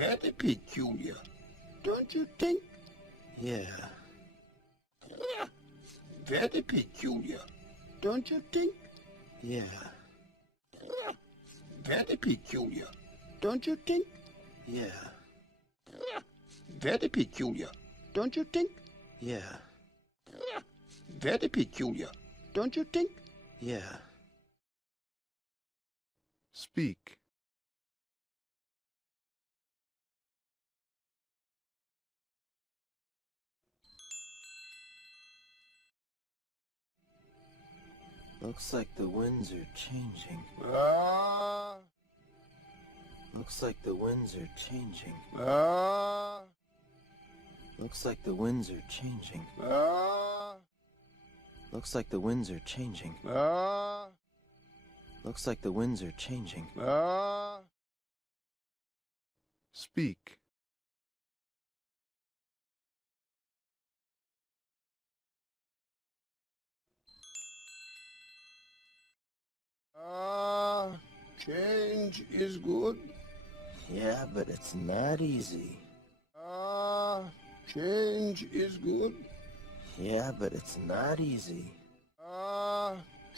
Very peculiar, don't you think? Yeah. Very peculiar, don't you think? Yeah. Very peculiar, don't you think? Yeah. Very peculiar, don't you think? Yeah. Very peculiar, don't you think? Yeah. Speak. Looks like the winds are changing. Ah, Looks like the winds are changing. ah, Looks like the winds are changing. ah, Looks like the winds are changing. ah, Looks like the winds are changing. ah. Speak. Change is good. Yeah, but it's not easy. Change is good. Yeah, but it's not easy.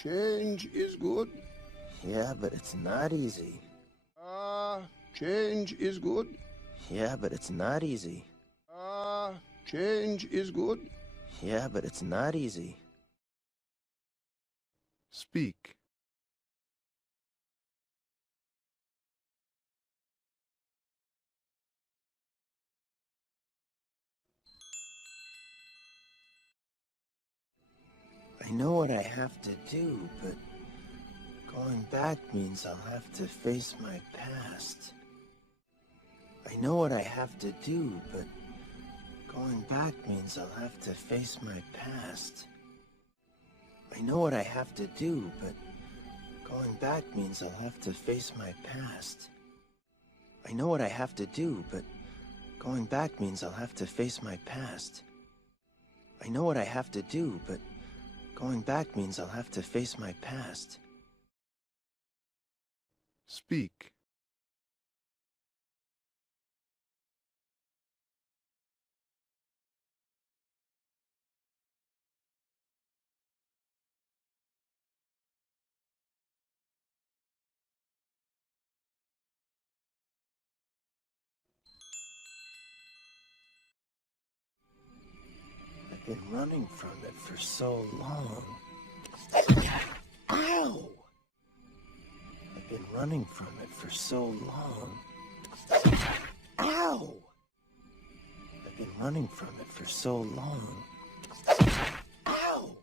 Change is good. Yeah, but it's not easy. Change is good. Yeah, but it's not easy. Change is good. Yeah, but it's not easy. Speak. I know what I have to do, but going back means I'll have to face my past. I know what I have to do, but going back means I'll have to face my past. I know what I have to do, but going back means I'll have to face my past. I know what I have to do, but going back means I'll have to face my past. I know what I have to do, but going back means I'll have to face my past. Speak. I've been running from it for so long. Ow! I've been running from it for so long. Ow! I've been running from it for so long. Ow!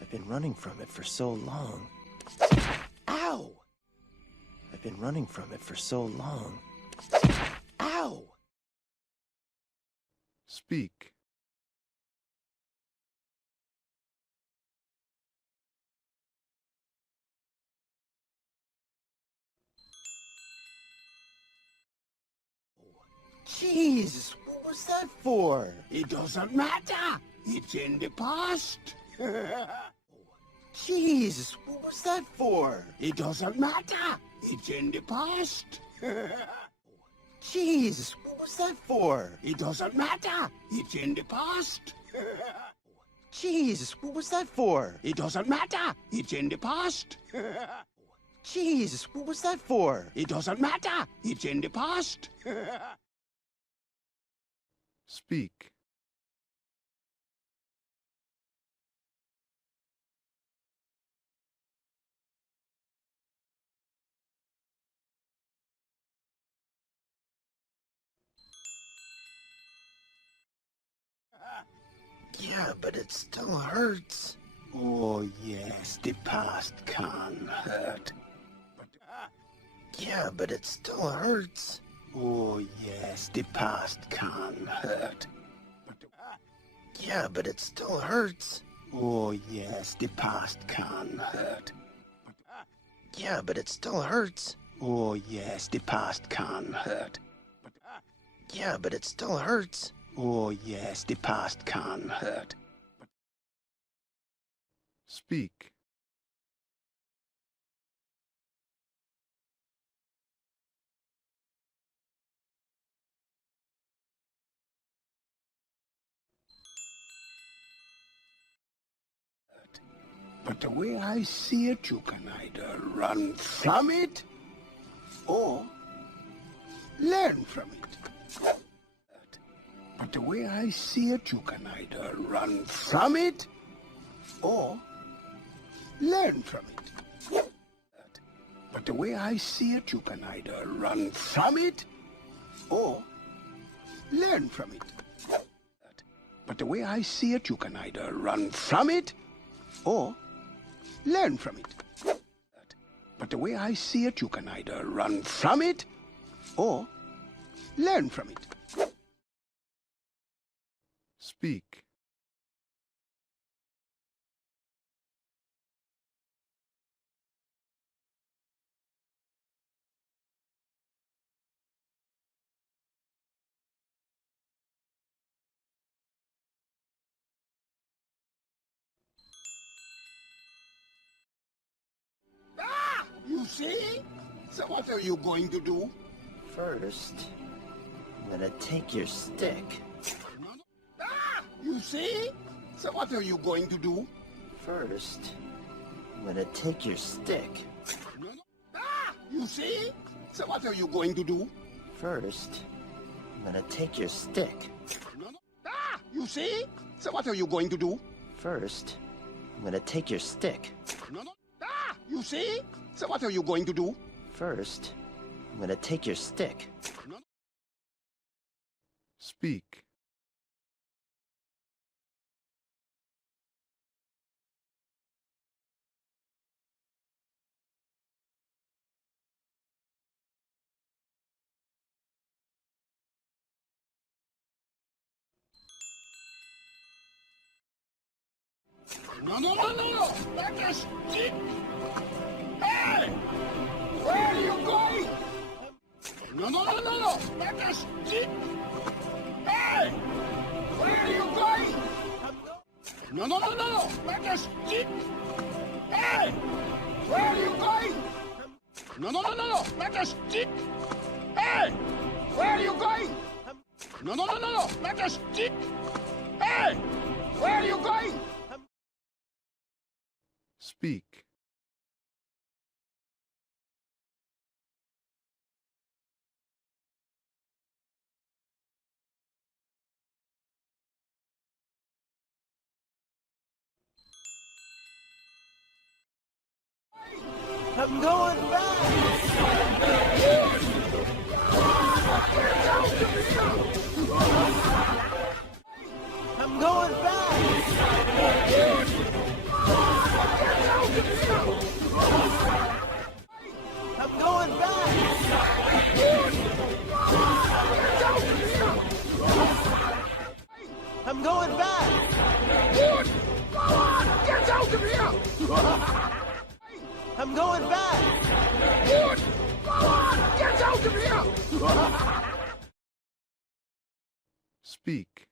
I've been running from it for so long. Ow! I've been running from it for so long. Ow! Speak. Jeez, what was that for? It doesn't matter. It's in the past. Jeez, what was that for? It doesn't matter. It's in the past. Jeez, what was that for? It doesn't matter. It's in the past. Jeez, what was that for? It doesn't matter. It's in the past. Jeez, what was that for? It doesn't matter. It's in the past. Speak. Yeah, but it still hurts. Oh, yes, the past can hurt. Yeah, but it still hurts. Oh, yes, the past can hurt. Yeah, but it still hurts. Oh, yes, the past can hurt. Yeah, but it still hurts. Oh, yes, the past can hurt. Yeah, but it still hurts. Oh, yes, the past can hurt. Speak. But the way I see it, you can either run from it or learn from it. But the way I see it, you can either run from it or learn from it. But the way I see it, you can either run from it or learn from it. But the way I see it, you can either run from it or learn from it. But the way I see it, you can either run from it or learn from it. Speak. You see? So what are you going to do? First, I'm gonna take your stick. You see? So what are you going to do? First, I'm gonna take your stick. You see? So what are you going to do? First, I'm gonna take your stick. You see? So what are you going to do? First, I'm gonna take your stick. You see? So what are you going to do? First, I'm gonna take your stick. Speak. No. That is it. Hey! Where are you going? No. That is it. Hey! Where are you going? No. That is it. Hey! Where are you going? No. That is it. Hey! Where are you going? No. That is it. Hey! Where are you going? Speak. I'm going back! I'm going back! I'm going back! I'm going back! Get out of here! I'm going back! Get out of here! Speak.